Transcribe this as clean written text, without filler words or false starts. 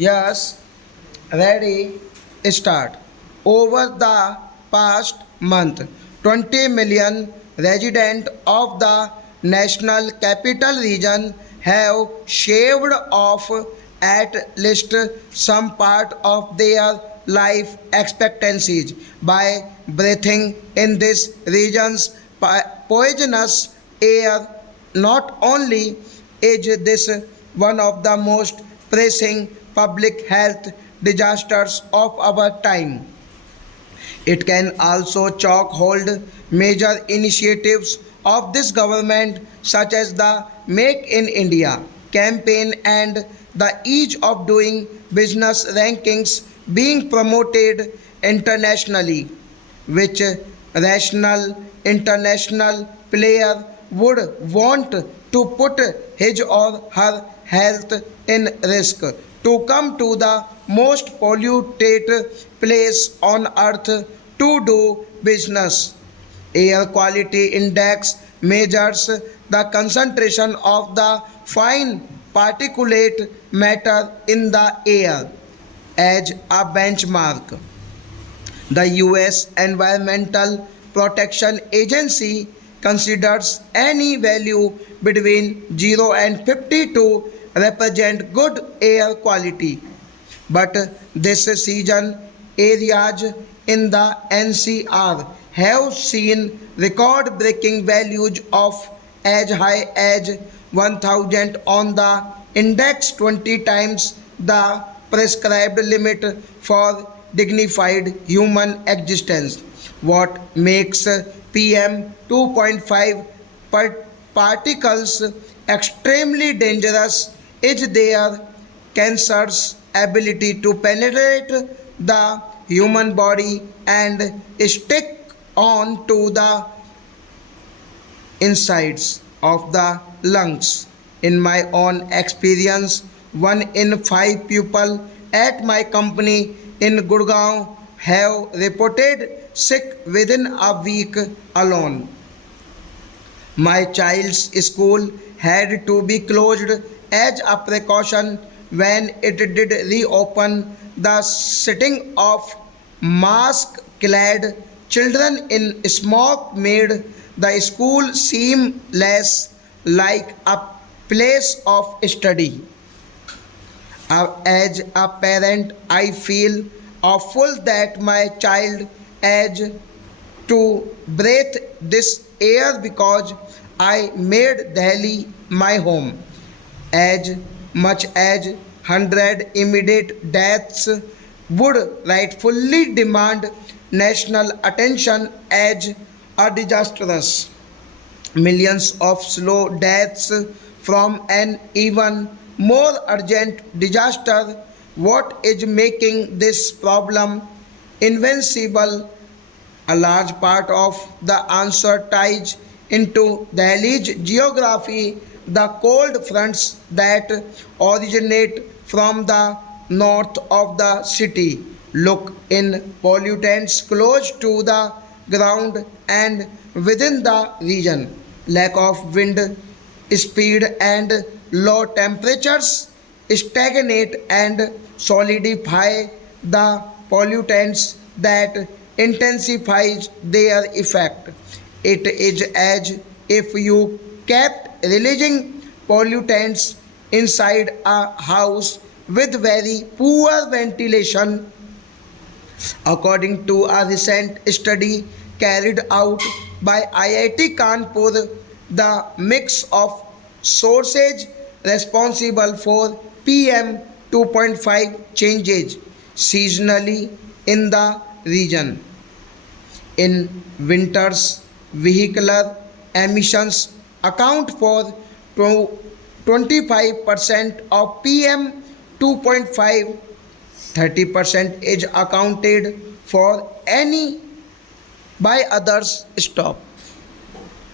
Yes, ready, start. Over the past month, 20 million residents of the National Capital Region have shaved off at least some part of their life expectancies by breathing in this region's poisonous air. Not only is this one of the most pressing public health disasters of our time, it can also choke hold major initiatives of this government such as the Make in India campaign and the ease of doing business rankings being promoted internationally, which rational international player would want to put his or her health in risk to come to the most polluted place on earth to do business. Air quality index measures the concentration of the fine particulate matter in the air as a benchmark. The US Environmental Protection Agency considers any value between 0 and 50 to represent good air quality. But this season, areas in the NCR have seen record breaking values of as high as 1000 on the index, 20 times the prescribed limit for dignified human existence. What makes PM 2.5 particles extremely dangerous is their cancer's ability to penetrate the human body and stick on to the insides of the lungs. In my own experience, 1 in 5 people at my company in Gurgaon have reported sick within a week alone. My child's school had to be closed as a precaution when it did reopen. The setting of mask clad children in smoke made the school seem less like a place of study. As a parent, I feel awful that my child has to breathe this air because I made Delhi my home. As much as 100 immediate deaths would rightfully demand national attention as a disastrous. Millions of slow deaths from an even more urgent disaster. What is making this problem invincible? A large part of the answer ties into Delhi's geography. The cold fronts that originate from the north of the city look in pollutants close to the ground and within the region. Lack of wind speed and low temperatures stagnate and solidify the pollutants that intensifies their effect. It is as if you kept releasing pollutants inside a house with very poor ventilation. According to a recent study carried out by IIT Kanpur, the mix of sources responsible for PM 2.5 changes seasonally in the region. In winters, vehicular emissions account for 25% of PM 2.5. 30% is accounted for any by others. Stop.